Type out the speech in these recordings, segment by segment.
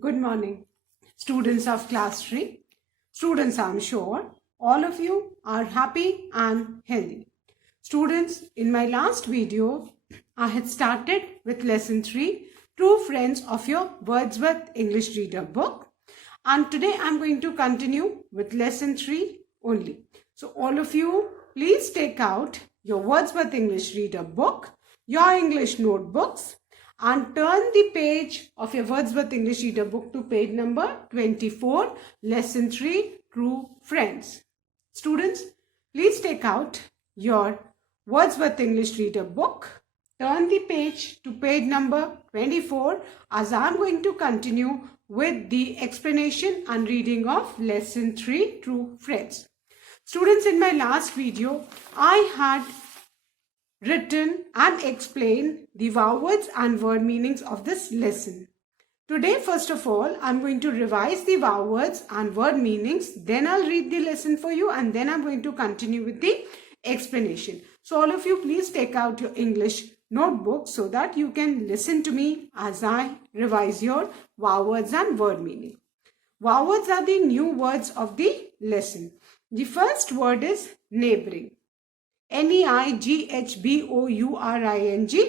Good morning, students of class 3. Students, I'm sure all of you are happy and healthy. Students, in my last video, I had started with lesson 3, True Friends of your Wordsworth English Reader book. And today I'm going to continue with lesson 3 only. So all of you, please take out your Wordsworth English Reader book, your English notebooks, and turn the page of your Wordsworth English Reader book to page number 24, lesson 3, True Friends. Students, please take out your Wordsworth English Reader book, turn the page to page number 24 as I am going to continue with the explanation and reading of lesson 3, True Friends. Students, in my last video, I had written and explained the vowel words and word meanings of this lesson. Today, first of all, I'm going to revise the vowel words and word meanings. Then I'll read the lesson for you and then I'm going to continue with the explanation. So all of you, please take out your English notebook so that you can listen to me as I revise your vowel words and word meaning. Vowel words are the new words of the lesson. The first word is neighboring. Neighboring,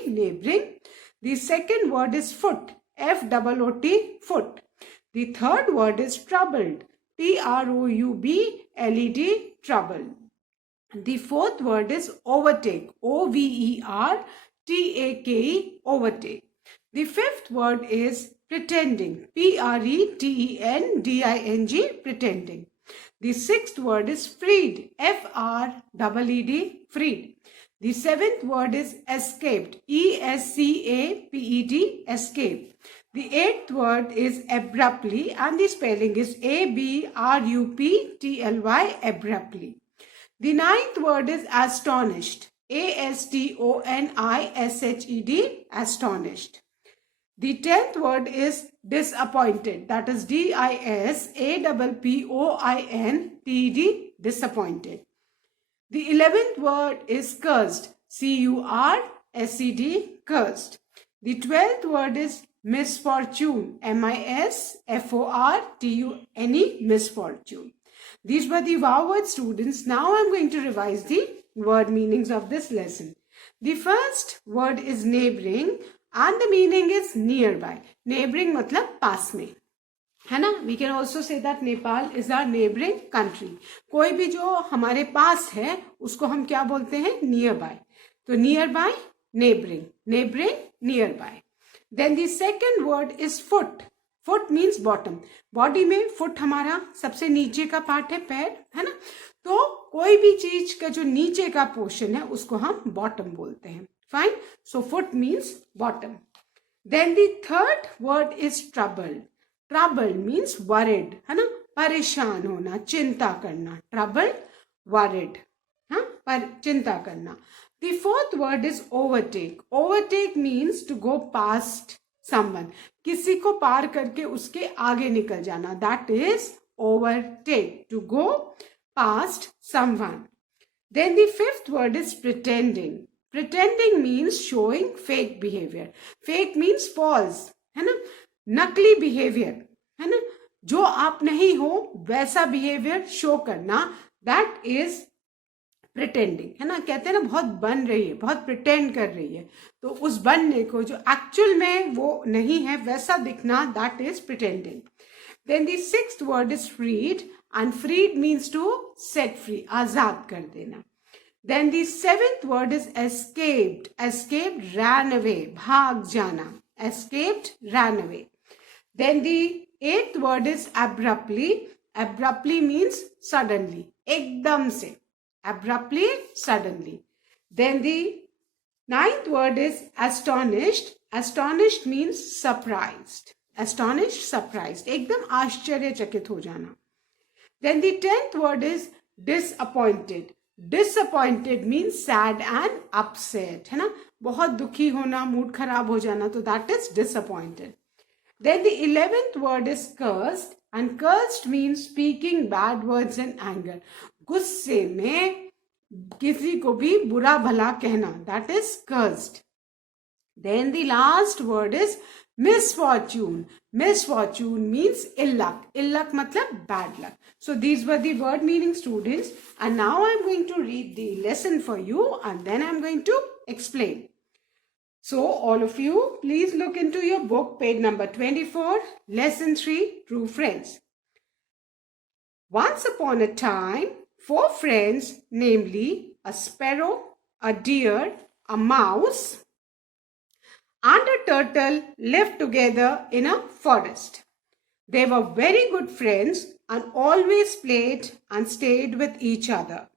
neighboring. The second word is foot, Foot, foot. The third word is troubled, Troubled, trouble. The fourth word is overtake, Overtake, overtake. The fifth word is pretending, Pretending, pretending. The sixth word is freed, Freed, freed. The seventh word is escaped, Escaped, escaped. The eighth word is abruptly and the spelling is Abruptly, abruptly. The ninth word is astonished, Astonished, astonished. The 10th word is disappointed, that is Disappointed, disappointed. The 11th word is cursed, Cursed, cursed. The 12th word is misfortune, Misfortune, misfortune. These were the vowel words, students. Now I'm going to revise the word meanings of this lesson. The first word is neighboring and the meaning is nearby. Neighboring matlab पास में, है ना? We can also say that Nepal is our neighboring country. कोई भी जो हमारे पास है उसको हम क्या बोलते हैं? Nearby. तो nearby, neighboring, nearby. Then the second word is foot. Foot means bottom. Body में foot हमारा सबसे नीचे का पार्ट है, पैर, है ना? तो कोई भी चीज का जो नीचे का पोर्शन है उसको हम bottom बोलते हैं. Fine. So foot means bottom. Then the third word is trouble. Trouble means worried, है ना? परेशान होना, चिंता करना. Trouble, worried, हाँ? पर चिंता करना. The fourth word is overtake. Overtake means to go past someone. किसी को पार करके उसके आगे निकल जाना. That is overtake, to go past someone. Then the fifth word is pretending. Pretending means showing fake behavior. Fake means false, है ना? नकली behavior, है ना? जो आप नहीं हो वैसा behavior show करना, that is pretending, है ना? कहते हैं ना बहुत बन रही है, बहुत pretend कर रही है, तो उस बनने को जो actual में वो नहीं है वैसा दिखना, that is pretending. Then the sixth word is freed and freed means to set free, आजाद कर देना. Then the seventh word is escaped. Escaped, ran away, भाग जाना. Escaped, ran away. Then the eighth word is abruptly. Abruptly means suddenly, एकदम से. Abruptly, suddenly. Then the ninth word is astonished. Astonished means surprised. Astonished, surprised. एकदम आश्चर्यचकित हो जाना. Then the 10th word is disappointed. Disappointed means sad and upset, है ना? बहुत दुखी होना, मूड खराब हो जाना, तो that is disappointed. Then the 11th word is cursed and cursed means speaking bad words in anger. गुस्से में किसी को भी बुरा भला कहना, that is cursed. Then the last word is Misfortune. Misfortune means ill luck. Ill luck matlab bad luck. So these were the word meaning, students. And now I'm going to read the lesson for you and then I'm going to explain. So all of you, please look into your book, page number 24, lesson 3, True Friends. Once upon a time, 4 friends, namely a sparrow, a deer, a mouse, and a turtle lived together in a forest. They were very good friends and always played and stayed with each other.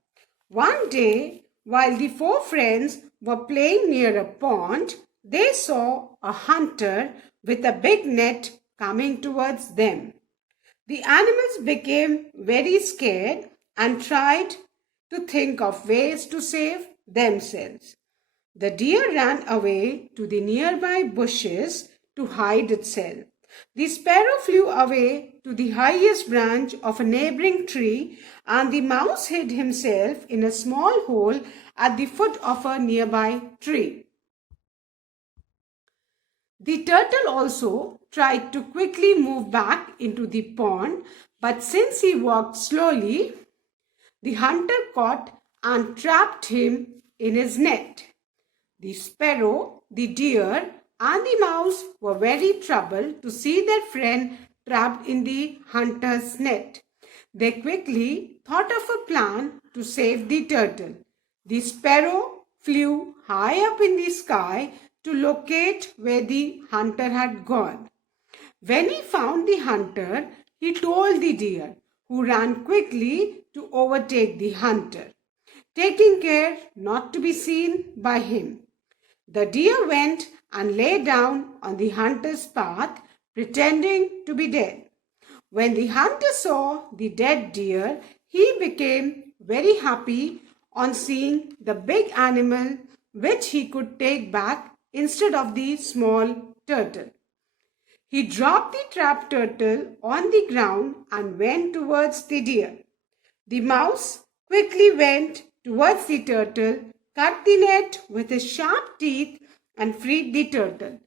One day, while the 4 friends were playing near a pond, they saw a hunter with a big net coming towards them. The animals became very scared and tried to think of ways to save themselves. The deer ran away to the nearby bushes to hide itself. The sparrow flew away to the highest branch of a neighboring tree, and the mouse hid himself in a small hole at the foot of a nearby tree. The turtle also tried to quickly move back into the pond, but since he walked slowly, the hunter caught and trapped him in his net. The sparrow, the deer, and the mouse were very troubled to see their friend trapped in the hunter's net. They quickly thought of a plan to save the turtle. The sparrow flew high up in the sky to locate where the hunter had gone. When he found the hunter, he told the deer, who ran quickly to overtake the hunter, taking care not to be seen by him. The deer went and lay down on the hunter's path, pretending to be dead. When the hunter saw the dead deer, he became very happy on seeing the big animal which he could take back instead of the small turtle. He dropped the trapped turtle on the ground and went towards the deer. The mouse quickly went towards the turtle, cut the net with his sharp teeth and freed the turtle.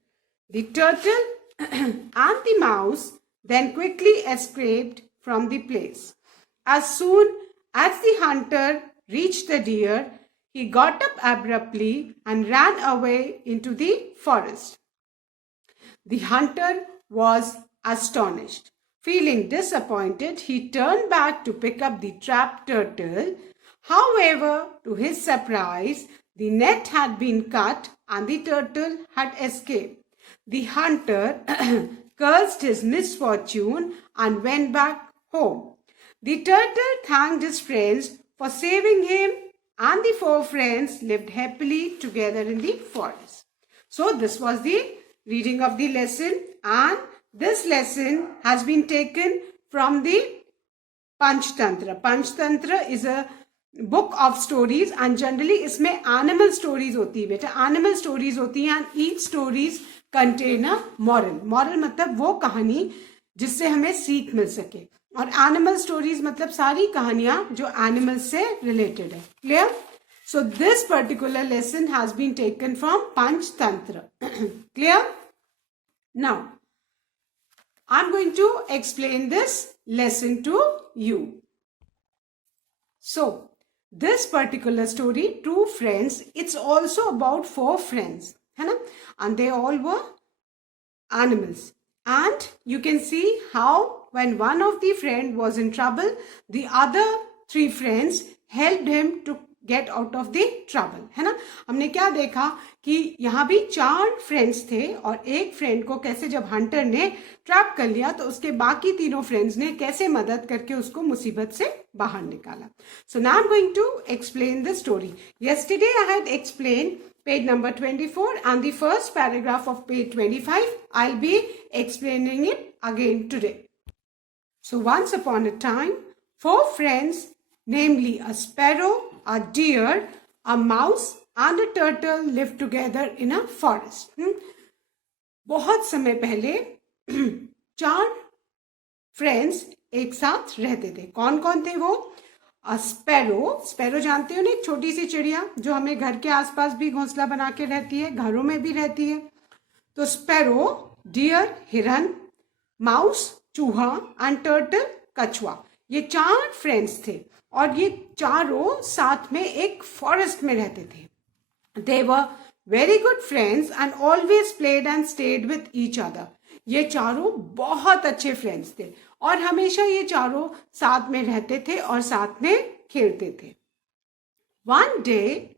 The turtle and the mouse then quickly escaped from the place. As soon as the hunter reached the deer, he got up abruptly and ran away into the forest. The hunter was astonished. Feeling disappointed, he turned back to pick up the trapped turtle. However, to his surprise, the net had been cut and the turtle had escaped. The hunter cursed his misfortune and went back home. The turtle thanked his friends for saving him, and the 4 friends lived happily together in the forest. So this was the reading of the lesson, and this lesson has been taken from the Panchtantra. Panchtantra is a book of stories and generally इसमें animal stories होती है बेटा, animal stories होती हैं and each stories contain a moral. Moral मतलब वो कहानी जिससे हमें सीख मिल सके, और animal stories मतलब सारी कहानियां जो animals से related है. Clear? So this particular lesson has been taken from Panchtantra. Clear? Now, I'm going to explain this lesson to you. So, this particular story, True Friends, it's also about 4 friends, है ना? And they all were animals. And you can see how when one of the friend was in trouble, the other 3 friends helped him to get out of the trouble, है ना. हमने क्या देखा कि यहाँ भी 4 फ्रेंड्स थे और एक फ्रेंड को कैसे जब हंटर ने ट्रैप कर लिया तो उसके बाकी तीनों फ्रेंड्स ने कैसे मदद करके उसको मुसीबत से बाहर निकाला. So now I am going to explain the story. Yesterday I had explain page number 24 and the first paragraph of page 25. I'll be explaining it again today. So once upon a time, 4 friends, namely a sparrow, a deer, a mouse and a turtle lived together in a forest. बहुत समय पहले 4 friends एक साथ रहते थे. कौन कौन थे वो? स्पैरो जानते हो ना, एक छोटी सी चिड़िया जो हमें घर के आसपास भी घोंसला बना के रहती है, घरों में भी रहती है. तो स्पैरो डियर हिरन, माउस चूहा एंड टर्टल कछुआ। ये 4 फ्रेंड्स थे और ये चारों साथ में एक फॉरेस्ट में रहते थे। They were very good friends and always played and stayed with each other. ये चारों बहुत अच्छे फ्रेंड्स थे और हमेशा ये चारों साथ में रहते थे और साथ में खेलते थे। One day,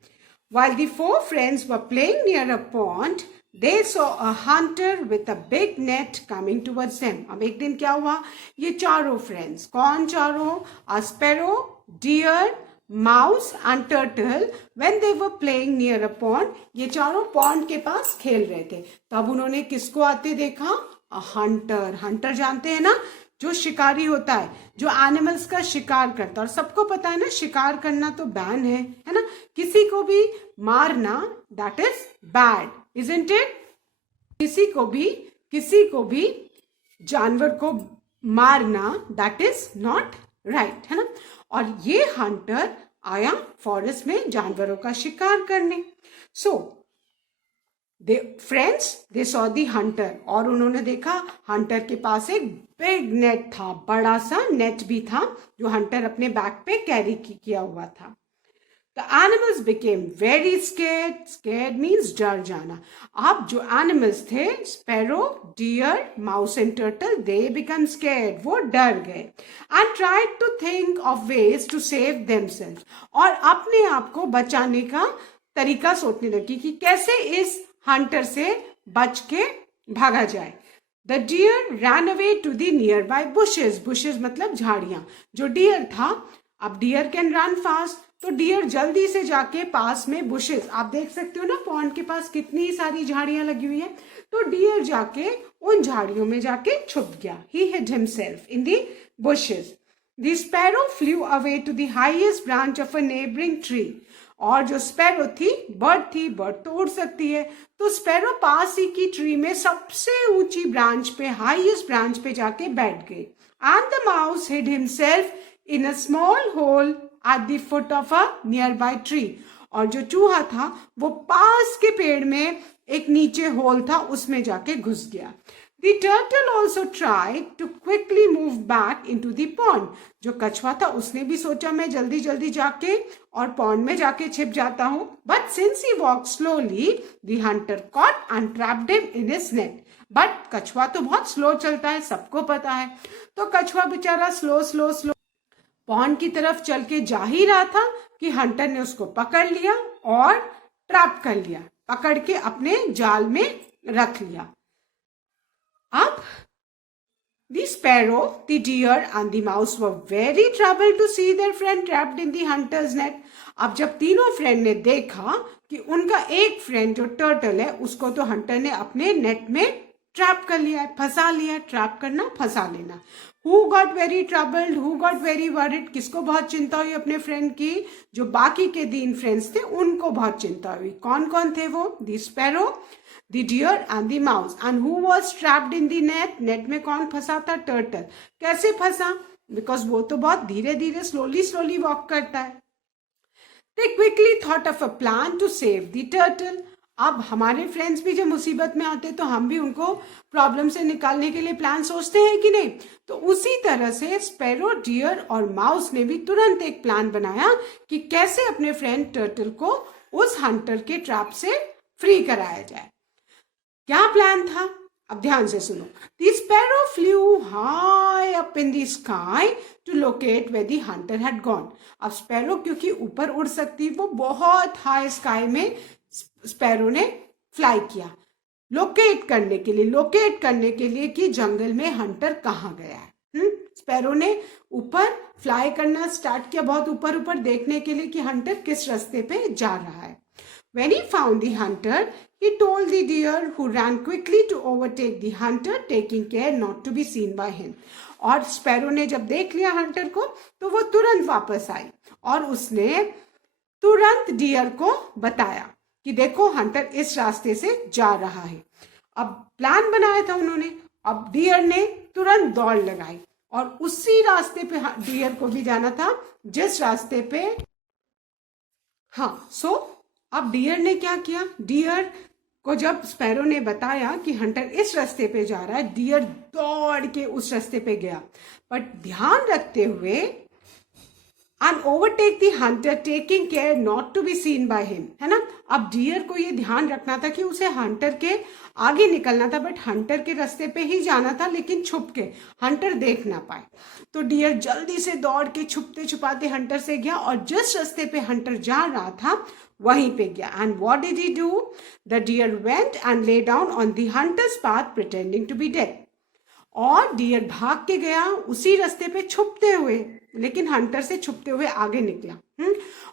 while the 4 friends were playing near a pond, they saw a hunter with a big net coming towards them. अब एक दिन क्या हुआ, ये चारों फ्रेंड्स, कौन चारों, a sparrow, deer, mouse and turtle when they were playing near a pond, ये चारों पॉन्ड के पास खेल रहे थे। तब उन्होंने किसको आते देखा, अ हंटर। हंटर जानते हैं ना, जो शिकारी होता है, जो एनिमल्स का शिकार करता है। और सबको पता है ना, शिकार करना तो बैन है ना, किसी को भी मारना that is bad, isn't it. किसी को भी जानवर को मारना दैट इज नॉट राइट, है ना। और ये हंटर आया फॉरेस्ट में जानवरों का शिकार करने। सो दे सॉ दी हंटर, और उन्होंने देखा हंटर के पास एक बिग नेट था, बड़ा सा नेट भी था जो हंटर अपने बैक पे कैरी किया हुआ था। The animals became very scared. Scared means डर जाना। अब जो animals थे, sparrow, deer, mouse and turtle, they become scared. वो डर गए and tried to think of ways to save themselves. और अपने आप को बचाने का तरीका सोचने लगी कि कैसे इस hunter से बच के भागा जाए। The deer ran away to the nearby bushes. Bushes मतलब झाड़ियां। जो deer था, अब deer can run fast, तो डियर जल्दी से जाके पास में बुशेस, आप देख सकते हो ना पॉन्ड के पास कितनी सारी झाड़ियां लगी हुई है, तो डियर जाके उन झाड़ियों में जाके छुप गया। He hid himself in the bushes. The sparrow flew away to the highest branch of a neighboring tree. और जो स्पैरो थी, बर्ड तो उड़ सकती है, तो स्पैरो पास ही की ट्री में सबसे ऊंची ब्रांच पे, हाईएस्ट ब्रांच पे जाके बैठ गई। And the mouse hid himself in a small hole at the foot of a nearby tree. और जो चूहा था वो पास के पेड़ में एक नीचे होल था, उसमें जाके घुस गया। The turtle also tried to quickly move back into the pond. जो कछुआ था उसने भी सोचा मैं जल्दी जल्दी जाके और पॉन्ड में जाके छिप जाता हूँ, but since he walked slowly, the hunter caught and trapped him in his net. But कछुआ तो बहुत स्लो चलता है, सबको पता है, तो कछुआ बेचारा स्लो पॉन्ड की तरफ चल के जा ही रहा था कि हंटर ने उसको पकड़ लिया और ट्रैप कर लिया, पकड़ के अपने जाल में रख लिया। अब the sparrow, the deer and the mouse were very troubled to see their friend trapped in the hunter's net. अब जब तीनों फ्रेंड ने देखा कि उनका एक फ्रेंड जो टर्टल है उसको तो हंटर ने अपने नेट में ट्रैप कर लिया है, फंसा लिया। ट्रैप करना, फंसा लेना। Who got very troubled? Who got very worried? किसको बहुत चिंता हुई अपने फ्रेंड की? जो बाकी के 3 फ्रेंड्स थे उनको बहुत चिंता हुई। कौन कौन थे वो? The sparrow, the deer and the mouse. And who was trapped in the net? Net में कौन फंसा था? टर्टल। कैसे फंसा? बिकॉज वो तो बहुत धीरे धीरे स्लोली वॉक करता है। They quickly thought of a plan to save the turtle. अब हमारे फ्रेंड्स भी जब मुसीबत में आते तो हम भी उनको प्रॉब्लम से निकालने के लिए प्लान सोचते हैं कि नहीं, तो उसी तरह से स्पैरो, डियर और माउस ने भी तुरंत एक प्लान बनाया कि कैसे अपने फ्रेंड टर्टल को उस हंटर के ट्रैप से फ्री कराया जाए। क्या प्लान था? अब ध्यान से सुनो। The sparrow flew high up in the sky to locate where the hunter had gone. अब स्पैरो क्योंकि ऊपर उड़ सकती, वो बहुत हाई स्काई में स्पैरो ने फ्लाई किया लोकेट करने के लिए कि जंगल में हंटर कहाँ गया है। स्पैरो ने ऊपर फ्लाई करना स्टार्ट किया, बहुत ऊपर देखने के लिए कि हंटर किस रास्ते पे जा रहा है। When he found the hunter, he told the deer, who ran quickly to overtake the hunter, taking care not to be seen by him. और स्पैरो ने जब देख लिया हंटर को तो वो तुरंत वापस आई और उसने तुरंत डियर को बताया कि देखो हंटर इस रास्ते से जा रहा है। अब प्लान बनाया था उन्होंने, अब डियर ने तुरंत दौड़ लगाई और उसी रास्ते पे डियर को भी जाना था जिस रास्ते पे अब डियर ने क्या किया, डियर को जब स्पैरो ने बताया कि हंटर इस रास्ते पे जा रहा है, डियर दौड़ के उस रास्ते पे गया, बट ध्यान रखते हुए and overtake the hunter, taking care not to be seen by him, है ना। अब डियर को ये ध्यान रखना था कि उसे हंटर के आगे निकलना था, बट हंटर के रास्ते पे ही जाना था, लेकिन छुप के, हंटर देख ना पाए। तो डियर जल्दी से दौड़ के छुपते छुपाते हंटर से गया और जिस रास्ते पे हंटर जा रहा था वहीं पे गया। And what did he do? The deer went and lay down on the hunter's path pretending to be dead. और डियर भाग के गया उसी रास्ते पे छुपते हुए, लेकिन हंटर से छुपते हुए आगे निकला,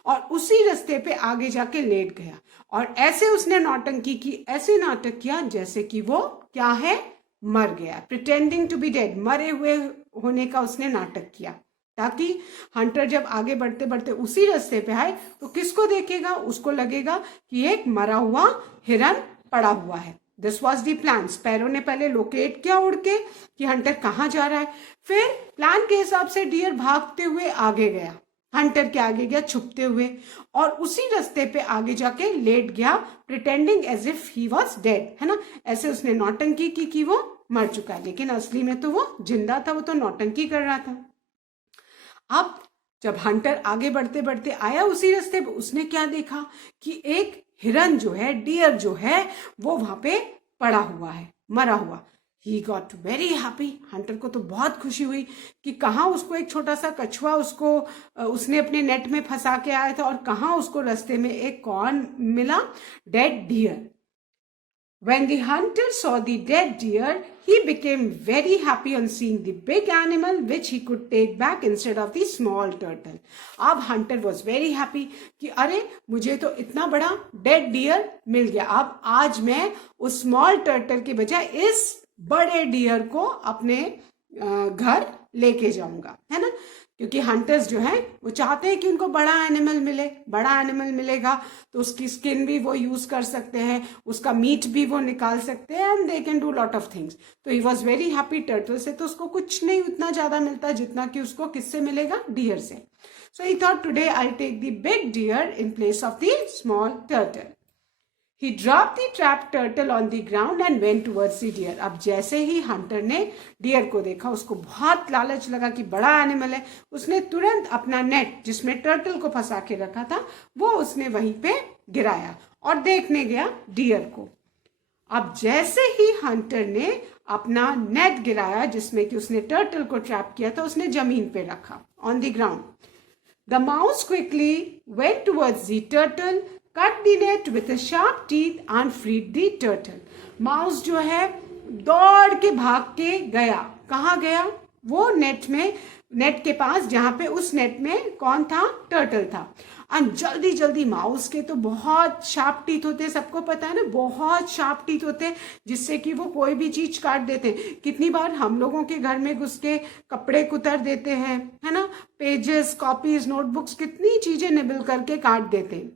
और उसी रास्ते पे आगे जाके लेट गया और ऐसे उसने नौटंकी की, ऐसे नाटक किया जैसे कि वो क्या है, मर गया। प्रिटेंडिंग टू बी डेड, मरे हुए होने का उसने नाटक किया, ताकि हंटर जब आगे बढ़ते बढ़ते उसी रास्ते पे आए तो किसको देखेगा, उसको लगेगा कि एक मरा हुआ हिरन पड़ा हुआ है। This was the plan. Sparrow ने पहले लोकेट किया उड़ के कि हंटर कहाँ जा रहा है, फिर प्लान के हिसाब से डियर भागते हुए आगे गया, हंटर के आगे गया छुपते हुए, और उसी रास्ते पे आगे जाके लेट गया, pretending as if he was dead, है ना। ऐसे उसने नौटंकी की कि वो मर चुका है, लेकिन असली में तो वो जिंदा था, वो तो नौटंकी कर रहा था। अब जब हंटर आगे बढ़ते बढ़ते आया उसी रास्ते पे, उसने क्या देखा कि एक हिरन जो है, डियर जो है, वो वहां पे पड़ा हुआ है, मरा हुआ। He got very happy. Hunter को तो बहुत खुशी हुई कि कहाँ उसको एक छोटा सा कछुआ उसने अपने नेट में फंसा के आया था, और कहाँ उसको रास्ते में एक कौन मिला, dead deer. When the hunter saw the dead deer, he became very happy on seeing the big animal which he could take back instead of the small turtle. अब hunter was very happy कि अरे मुझे तो इतना बड़ा dead deer मिल गया, अब आज मैं उस small turtle के बजाय इस बड़े deer को अपने घर लेके जाऊंगा, है ना। क्योंकि हंटर्स जो है वो चाहते हैं कि उनको बड़ा एनिमल मिले, बड़ा एनिमल मिलेगा तो उसकी स्किन भी वो यूज कर सकते हैं, उसका मीट भी वो निकाल सकते हैं, and they can do lot of things. तो he was very happy. Turtle से तो उसको कुछ नहीं उतना ज्यादा मिलता जितना कि उसको किससे मिलेगा, डियर से। So he thought today I take the big deer in place of the small turtle. He dropped the trapped turtle on the ground and went towards the deer. अब जैसे ही हंटर ने डियर को देखा, उसको बहुत लालच लगा कि बड़ा एनिमल है, उसने तुरंत अपना नेट जिसमें टर्टल को फंसा के रखा था वो उसने वहीं पे गिराया और देखने गया डियर को। अब जैसे ही हंटर ने अपना नेट गिराया जिसमें कि उसने टर्टल को ट्रैप किया था, उसने जमीन पे रखा, on the ground. The mouse quickly went towards the turtle, cut the net with a sharp teeth and freed the turtle. Mouse जो है दौड़ के भाग के गया, कहाँ गया, वो नेट के पास, जहां पे उस नेट में कौन था, टर्टल था। और जल्दी जल्दी, माउस के तो बहुत शार्प टीथ होते हैं, सबको पता है ना, बहुत शार्प टीथ होते हैं जिससे कि वो कोई भी चीज काट देते हैं। कितनी बार हम लोगों के घर में घुस के कपड़े कुतर देते हैं, है ना, पेजेस, कॉपीज, नोटबुक्स, कितनी चीजें निबल करके काट देते हैं।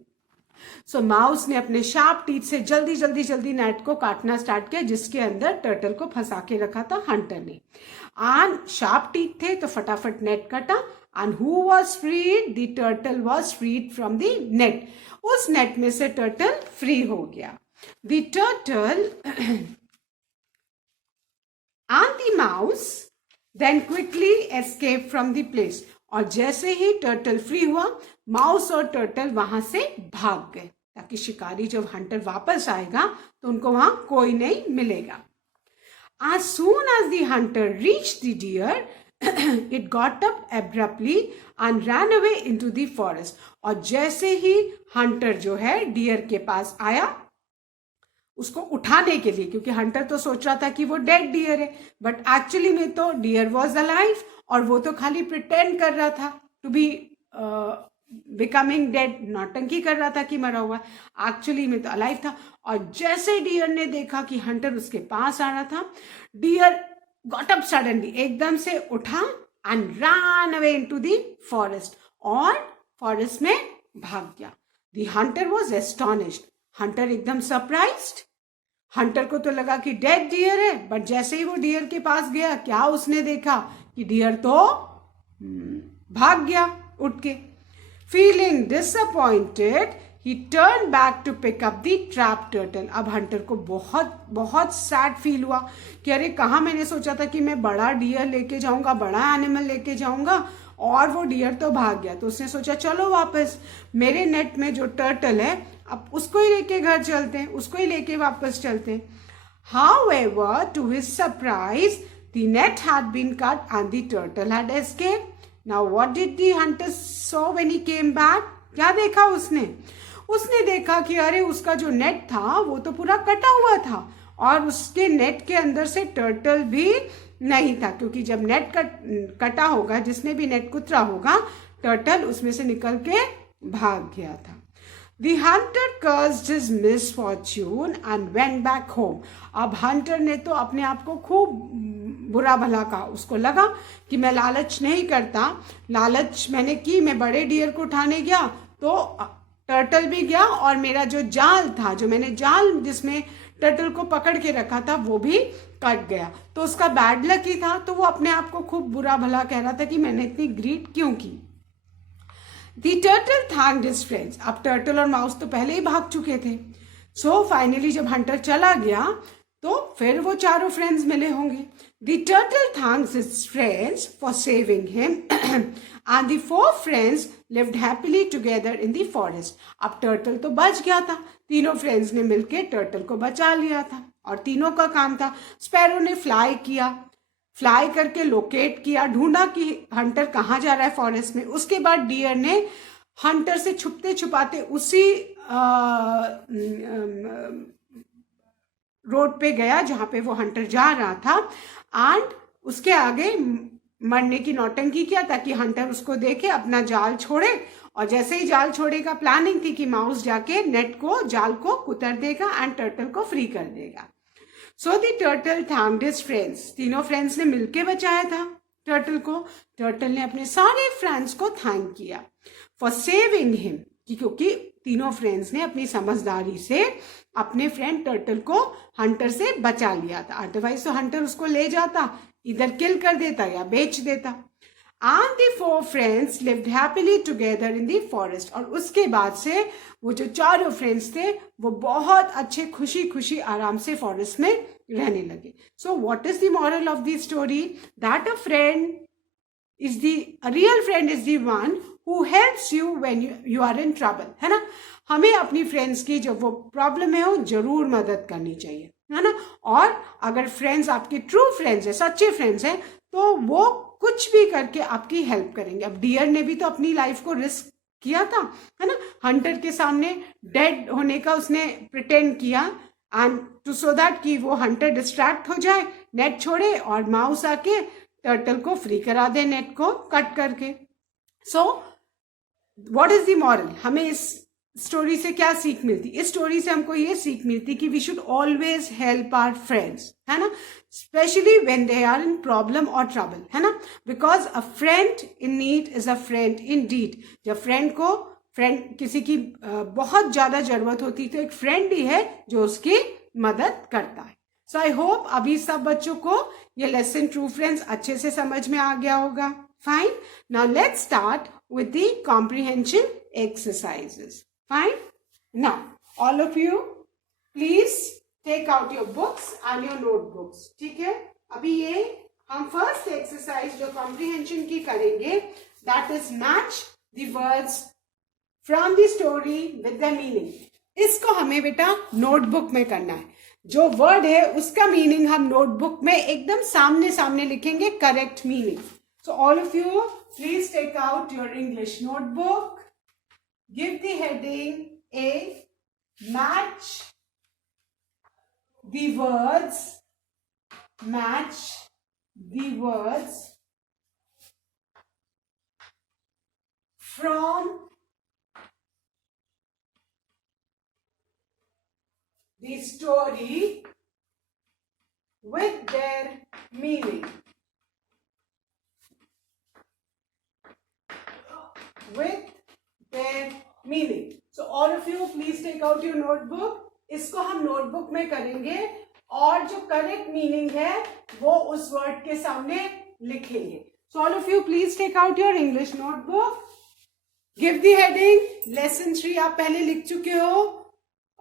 सो माउस ने अपने शार्प टीथ से जल्दी जल्दी जल्दी नेट को काटना स्टार्ट किया जिसके अंदर टर्टल को फंसा के रखा था हंटर ने। एंड शार्प टीथ थे तो फटाफट नेट कटा, and who was freed, the turtle was freed from the net. उस नेट में से टर्टल फ्री हो गया। The turtle and the mouse then quickly escape from the place. और जैसे ही टर्टल फ्री हुआ, माउस और टर्टल वहां से भाग गए, ताकि शिकारी जब हंटर वापस आएगा तो उनको वहां कोई नहीं मिलेगा। As soon as the hunter reached the deer, it got up abruptly and ran away into the forest. और जैसे ही हंटर जो है डियर के पास आया उसको उठाने के लिए, क्योंकि हंटर तो सोच रहा था कि वो डेड डियर है, बट एक्चुअली में तो डियर वॉज अलाइव, और वो तो खाली प्रिटेंड कर रहा था टू बी बिकमिंग डेड, नौटंकी कर रहा था कि मरा हुआ, एक्चुअली में तो अलाइव था। और जैसे डियर ने देखा कि हंटर उसके पास आ रहा था, डियर गॉट अप सडनली, एकदम से उठा, and run away into the forest, और फॉरेस्ट में भाग गया। The Hunter was astonished, Hunter एकदम सरप्राइज्ड। हंटर को तो लगा कि डेड डियर है, बट जैसे ही वो डियर के पास गया, क्या उसने देखा कि डियर तो भाग गया उठ के। Feeling disappointed, he turned back to pick up the trapped turtle. अब हंटर को बहुत बहुत सैड फील हुआ कि अरे कहाँ मैंने सोचा था कि मैं बड़ा डियर लेके जाऊंगा, बड़ा एनिमल लेके जाऊंगा, और वो डियर तो भाग गया। तो उसने सोचा चलो वापस मेरे नेट में जो टर्टल है अब उसको ही लेके घर चलते हैं, उसको ही लेके वापस चलते हैं। However, to his surprise, the net had been cut and the turtle had escaped. Now, what did the hunter saw when he came back? क्या देखा उसने? उसने देखा कि अरे उसका जो नेट था वो तो पूरा कटा हुआ था और उसके नेट के अंदर से टर्टल भी नहीं था, क्योंकि जब नेट कटा होगा, जिसने भी नेट कुतरा होगा, टर्टल उसमें से निकल के भाग गया था। The hunter cursed his misfortune and went back home. अब हंटर ने तो अपने आप को खूब बुरा भला कहा। उसको लगा कि मैं लालच नहीं करता, लालच मैंने की, मैं बड़े डियर को उठाने गया तो टर्टल भी गया और मेरा जो जाल था, जो मैंने जाल जिसमें टर्टल को पकड़ के रखा था, वो भी कट गया। तो उसका बैड लक ही था। तो वो अपने आप को खूब बुरा भला कह रहा था कि मैंने इतनी ग्रीड क्यों की। The turtle thanked his friends. अब टर्टल और माउस तो पहले ही भाग चुके थे। So finally जब हंटर चला गया तो फिर वो चारों फ्रेंड्स मिले होंगे। The turtle thanks his friends for saving him and the four friends lived happily together in the forest. अब टर्टल तो बच गया था, तीनों फ्रेंड्स ने मिलके टर्टल को बचा लिया था और तीनों का काम था। स्पैरो ने फ्लाई किया, फ्लाई करके लोकेट किया, ढूंढा कि हंटर कहाँ जा रहा है फॉरेस्ट में। उसके बाद डियर ने हंटर से छुपते छुपाते उसी रोड पे गया जहां पे वो हंटर जा रहा था एंड उसके आगे मरने की नौटंकी किया ताकि हंटर उसको देखे, अपना जाल छोड़े। और जैसे ही जाल छोड़ेगा, प्लानिंग थी कि माउस जाके नेट को, जाल को कुतर देगा एंड टर्टल को फ्री कर देगा। So the turtle thanked his friends. तीनों फ्रेंड्स ने मिलके बचाया था टर्टल को। टर्टल ने अपने सारे फ्रेंड्स को थैंक किया फॉर सेविंग हिम, क्योंकि तीनों फ्रेंड्स ने अपनी समझदारी से अपने फ्रेंड टर्टल को हंटर से बचा लिया था। अदरवाइज तो हंटर उसको ले जाता, इधर किल कर देता या बेच देता। And the four friends lived happily together in the forest. और उसके बाद से वो जो चारों फ्रेंड्स थे वो बहुत अच्छे खुशी खुशी आराम से फॉरेस्ट में रहने लगे। So what is the moral of the story? That a real friend is the one who helps you when you are in trouble, है ना। हमें अपनी फ्रेंड्स की जब वो प्रॉब्लम है वो जरूर मदद करनी चाहिए, है ना। और अगर फ्रेंड्स आपके ट्रू फ्रेंड्स है, सच्चे फ्रेंड्स हैं, तो वो कुछ भी करके आपकी हेल्प करेंगे। अब डियर ने भी तो अपनी लाइफ को रिस्क किया था, है ना। हंटर के सामने डेड होने का उसने प्रिटेंड किया एंड टू सो दैट कि वो हंटर डिस्ट्रैक्ट हो जाए, नेट छोड़े और माउस आके टर्टल को फ्री करा दे नेट को कट करके। So what is the moral? हमें इस स्टोरी से क्या सीख मिलती? इस स्टोरी से हमको ये सीख मिलती कि we should always help our friends, है ना, specially when they are in problem और ट्रबल, है ना। Because a friend in need is a friend in deed. जब फ्रेंड किसी की बहुत ज्यादा जरूरत होती तो एक फ्रेंड ही है जो उसकी मदद करता है। सो आई होप अभी सब बच्चों को ये लेसन ट्रू फ्रेंड्स अच्छे से समझ में आ गया होगा। Fine, now let's start with the comprehension exercises. Fine. Now, all of you, please take out your books and your notebooks. ठीक है? अभी ये हम फर्स्ट एक्सरसाइज जो कॉम्प्रिहेंशन की करेंगे, that is match the words from the story with the meaning. इसको हमें बेटा नोटबुक में करना है। जो वर्ड है उसका मीनिंग हम नोटबुक में एकदम सामने सामने लिखेंगे, correct meaning. So all of you, please take out your English notebook. Give the heading A, match the words from the story with their meaning. So all of you please take out your notebook. इसको हम notebook में करेंगे और जो correct meaning है वो उस word के सामने लिखेंगे। So all of you please take out your English notebook. Give the heading lesson 3 आप पहले लिख चुके हो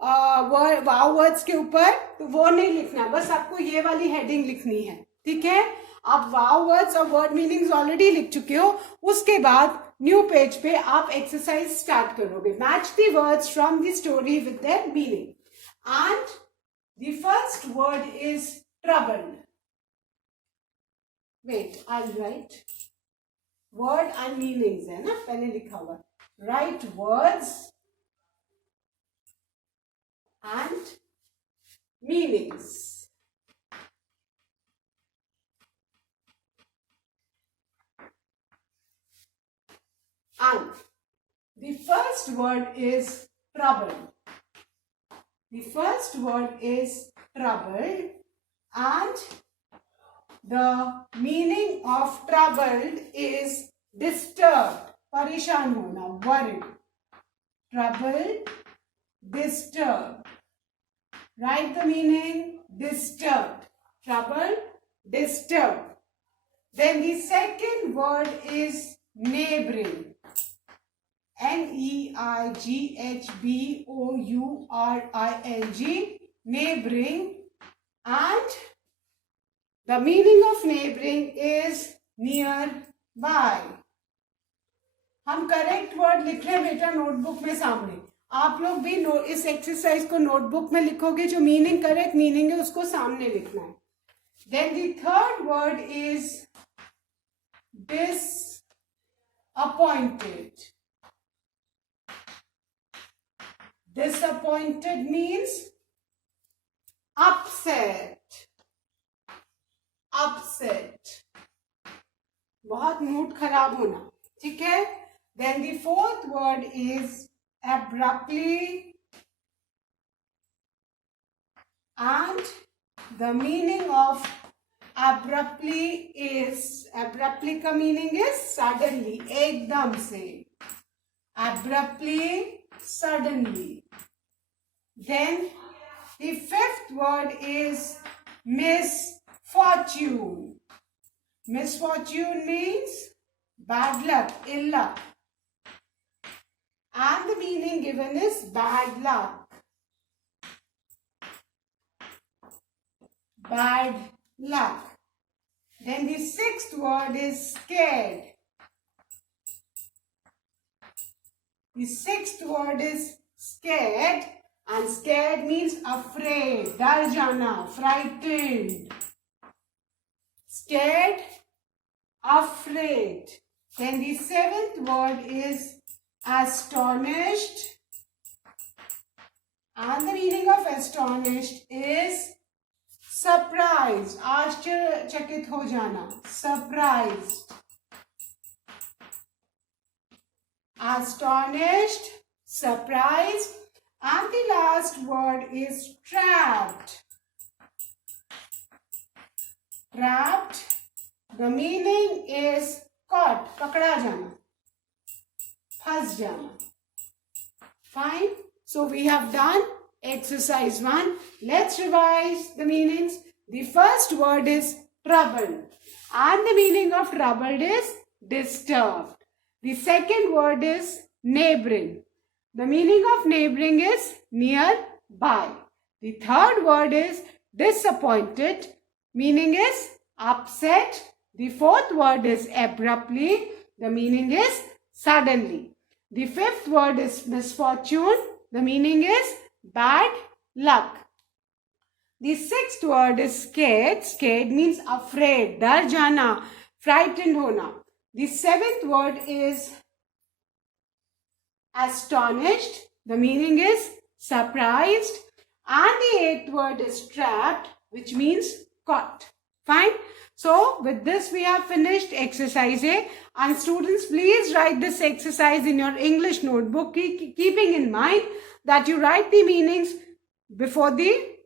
वाव वर्ड्स के ऊपर, तो वो नहीं लिखना, बस आपको ये वाली हेडिंग लिखनी है, ठीक है। आप वाव वर्ड्स और वर्ड मीनिंग्स ऑलरेडी लिख चुके हो, उसके बाद न्यू पेज पे आप एक्सरसाइज स्टार्ट करोगे। Match the words from the story with their meaning and the first word is troubled. Wait I write word and meanings है ना, पहले लिखा हुआ, write words and meanings. And the first word is trouble. The first word is trouble, and the meaning of troubled is disturbed, परेशान होना, worried. Troubled, disturbed. Write the meaning, disturbed. Troubled, disturbed. Then the second word is neighboring. N-E-I-G-H-B-O-U-R-I-N-G. Neighboring. And the meaning of neighboring is nearby. हम correct word लिख रहे हैं बेटा notebook में सामने, आप लोग भी इस एक्सरसाइज को नोटबुक में लिखोगे, जो मीनिंग करेक्ट मीनिंग है उसको सामने लिखना है। Then the third word is disappointed. Disappointed means upset. Upset, बहुत मूड खराब होना, ठीक है। Then the fourth word is abruptly, and the meaning of abruptly is, abruptly का meaning is suddenly, एकदम से, abruptly, suddenly. Then the fifth word is misfortune. Misfortune means bad luck, ill luck. And the meaning given is bad luck. Bad luck. Then the sixth word is scared. The sixth word is scared, and scared means afraid, डर जाना, frightened. Scared, afraid. Then the seventh word is astonished, and the meaning of astonished is surprised, आश्चर्यचकित हो जाना, surprised. Astonished, surprised, and the last word is trapped. Trapped, the meaning is caught, पकड़ा जाना, फंस जाना. Fine. So we have done exercise 1. Let's revise the meanings. The first word is troubled, and the meaning of troubled is disturbed. The second word is neighboring. The meaning of neighboring is nearby. The third word is disappointed. Meaning is upset. The fourth word is abruptly. The meaning is suddenly. The fifth word is misfortune. The meaning is bad luck. The sixth word is scared. Scared means afraid, डर जाना, frightened होना. The seventh word is astonished. The meaning is surprised. And the eighth word is trapped, which means caught. Fine. So with this we have finished exercise A. And students, please write this exercise in your English notebook, keeping in mind that you write the meanings before the,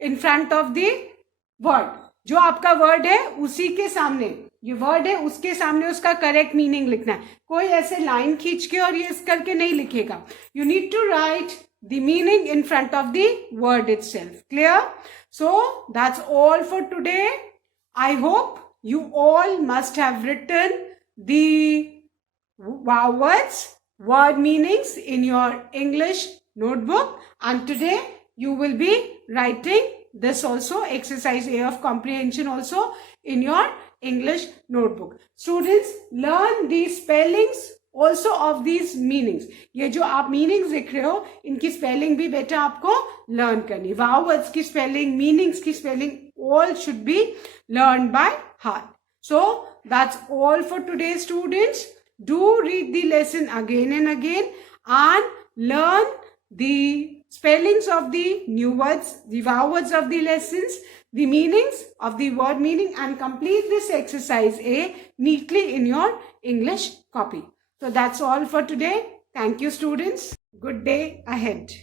in front of the word. जो आपका word है उसी के सामने, ये word है उसके सामने उसका correct meaning लिखना है. कोई ऐसे line खींच के और ये इस करके नहीं लिखेगा. You need to write the meaning in front of the word itself. Clear? So that's all for today. I hope you all must have written the wow words, word meanings in your English notebook, and today you will be writing this also, exercise A of comprehension also in your English notebook. Students, learn these spellings also of these meanings. ये जो आप meanings देख रहे हो, इनकी spelling भी बेटा आपको learn करनी. Vowels की spelling, meanings की spelling, all should be learned by heart. So that's all for today, students. Do read the lesson again and again and learn the spellings of the new words, the vowels of the lessons, the meanings of the word meaning, and complete this exercise A neatly in your English copy. So that's all for today. Thank you, students. Good day ahead.